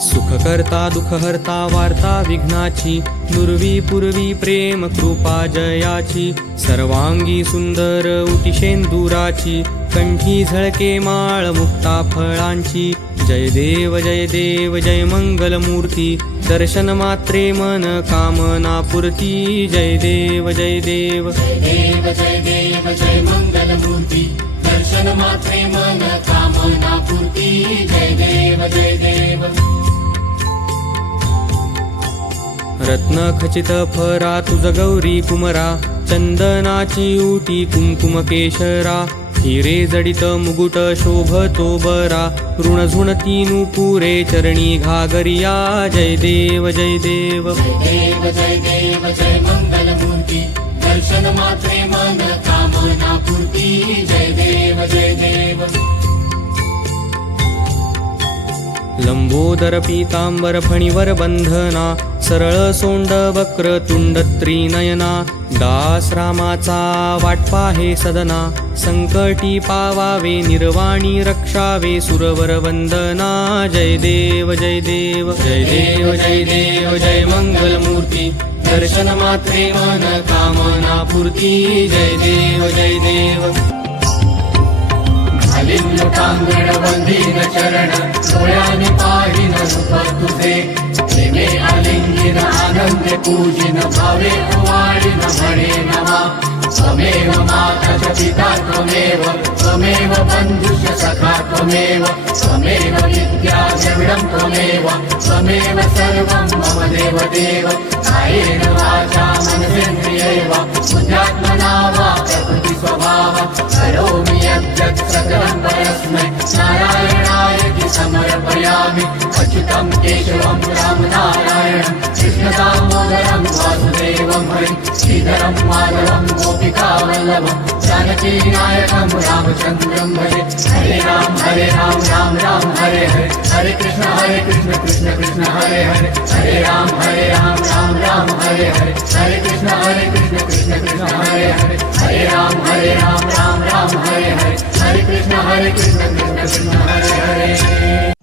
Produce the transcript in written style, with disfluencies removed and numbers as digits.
सुखकर्ता दुःखहर्ता वार्ता विघ्नाची, नुरवी पूर्वी प्रेम कृपा जयाची, सर्वांगी सुंदर उटिशेंदुराची, कंठी झळके माळ मुक्ता फळांची. जय देव जय मंगलमूर्ती, दर्शन मात्रे मन कामना पूर्ती. जय देव जय देव जय देव जय देव जय मंगलमूर्ती, दर्शन मात्रे मन कामना पूर्ती. जय देव जय देव. रत्न खचित फरा तुझ गौरी कुमरा, चंदनाची उटी कुंकुम केशरा, हिरे जडित मुकुट शोभतो बरा, ऋण झुणती नुपुरे चरणी घागरिया. जय देव जय देव जय देव जय देव जय मंगलमूर्ती, दर्शन मात्रे मन कामना पूर्ती. जय देव जय देव. लंबोदर पीतांबर फणीवर बंधना, सरळ सोंड वक्र तुंड त्रिनयना, दास रामाचा वाटपा हे सदना, संकटी पावावे निर्वाणी रक्षावे सुरवर वंदना. जय देव जय देव जय देव जय देव जय मंगलमूर्ती, दर्शन मात्रे मन कामना पूर्ती. जय देव जय देव. लिंगकांगण वंदीन चरण, डोळ्याने पाहिन रूप तुझे, प्रेमे आलिंगिन आनंदे पूजिन, भावे ओवाळीन म्हणे नमा. त्वमेव माता च पिता त्वमेव, त्वमेव बंधुश्च सखा त्वमेव, त्वमेव विद्या द्रविडं त्वमेव, त्वमेव सर्वं मम देव देव. कायेन वाचा मनसेन्द्रियैव, बुद्ध्यात्मना वा प्रकृति स्वभावात् करोमि यद्यत् सकलं परस्मै नारायणायति समर्पयामि. अच्युतं केशवं रामनारायणं कृष्णदामोदरं वासुदेवं हरिं श्रीधरं माधवं गोपिकावल्लभं जानकीनायकं रामचन्द्रं भजे. हरे राम राम राम हरे हरे, हरे कृष्ण कृष्ण कृष्ण हरे हरे, हरे राम राम हरे हरे, हरे कृष्ण कृष्ण कृष्ण हरे हरे, हरे राम राम हरे हरे, हरे कृष्ण कृष्ण कृष्ण हरे हरे.